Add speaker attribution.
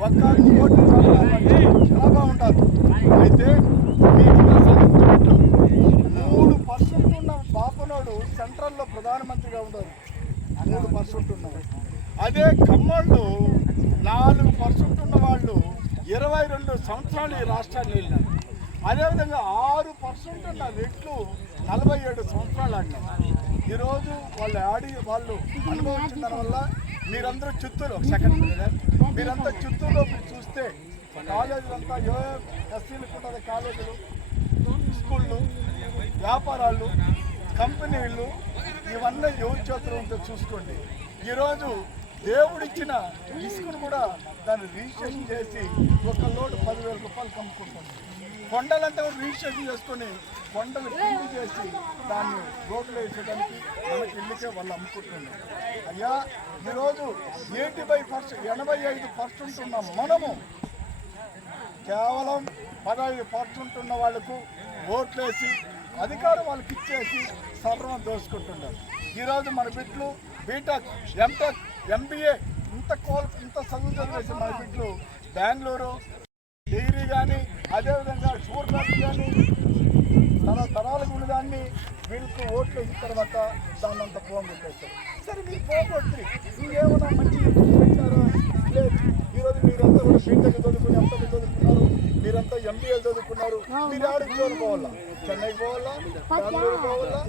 Speaker 1: ఒక్క కోటి చాలా బాగుంటారు అయితే మూడు పర్సెంట్ ఉన్న బాపనోడు సెంట్రల్లో ప్రధానమంత్రిగా ఉన్నారు మూడు పర్సెంట్ ఉన్నారు అదే కమ్మళ్ళు నాలుగు పర్సెంట్ ఉన్న వాళ్ళు ఇరవై రెండు సంవత్సరాలు ఈ రాష్ట్రాన్ని వెళ్ళినారు అదేవిధంగా ఆరు పర్సెంట్ ఉన్న రెట్లు నలభై ఏడు సంవత్సరాలు అన్నారు ఈరోజు వాళ్ళు ఆడి వాళ్ళు అనుభవించిన దానివల్ల మీరందరూ చిత్తూరు ఒక సెకండ్ మీరంతా చిత్తూరులో మీరు చూస్తే కాలేజీలు అంతా ఏ ఎస్సీలకు ఉంటుంది కాలేజీలు స్కూళ్ళు వ్యాపారాలు కంపెనీలు ఇవన్నీ ఎవరి చేతులు ఉంటే చూసుకోండి. ఈరోజు దేవుడిచ్చిన ఇసుకను కూడా దాన్ని రిజిస్ట్రేషన్ చేసి ఒక లోటు పదివేల రూపాయలు కమ్ముకుంటుంది. కొండలంతా రిజిస్ట్రేషన్ చేసుకొని కొండలు క్లీన్ చేసి దాన్ని రోడ్లు వేసేదానికి మనకి ఇల్లుకే వాళ్ళు అమ్ముకుంటున్నారు. అయ్యా ఈరోజు ఎయిటీ ఫైవ్ పర్సెంట్ ఎనభై ఐదు పర్సెంట్ ఉన్న మనము కేవలం పదహైదు పర్సెంట్ ఉన్న వాళ్ళకు ఓట్లేసి అధికారం వాళ్ళకి ఇచ్చేసి సర్వం దోసుకుంటున్నారు. ఈరోజు మన బిడ్డలు బీటెక్ ఎంటెక్ ఎంబీఏ ఇంత కోల్ ఇంత చదువు చదివేసి మన బిడ్డలు బెంగళూరు డిగ్రీ కానీ అదేవిధంగా షూర్ కానీ తన తరాలకు ఉన్నదాన్ని వీళ్ళకి ఓట్లు వేసిన తర్వాత దాన్ని అంత ఫోన్ పెట్టేస్తారు సరే మీరు పోగొట్టి మీరేమన్నా మంచి పెట్టారా? లేదు. ఈరోజు మీరంతా కూడా బీటెక్ చదువుకుని అంతా మీరంతా ఎంబీఏ చదువుకున్నారు. మీరు ఆడికి పోవాలా? చెన్నైకి పోవాలా? బెంగళూరు పోవాలా?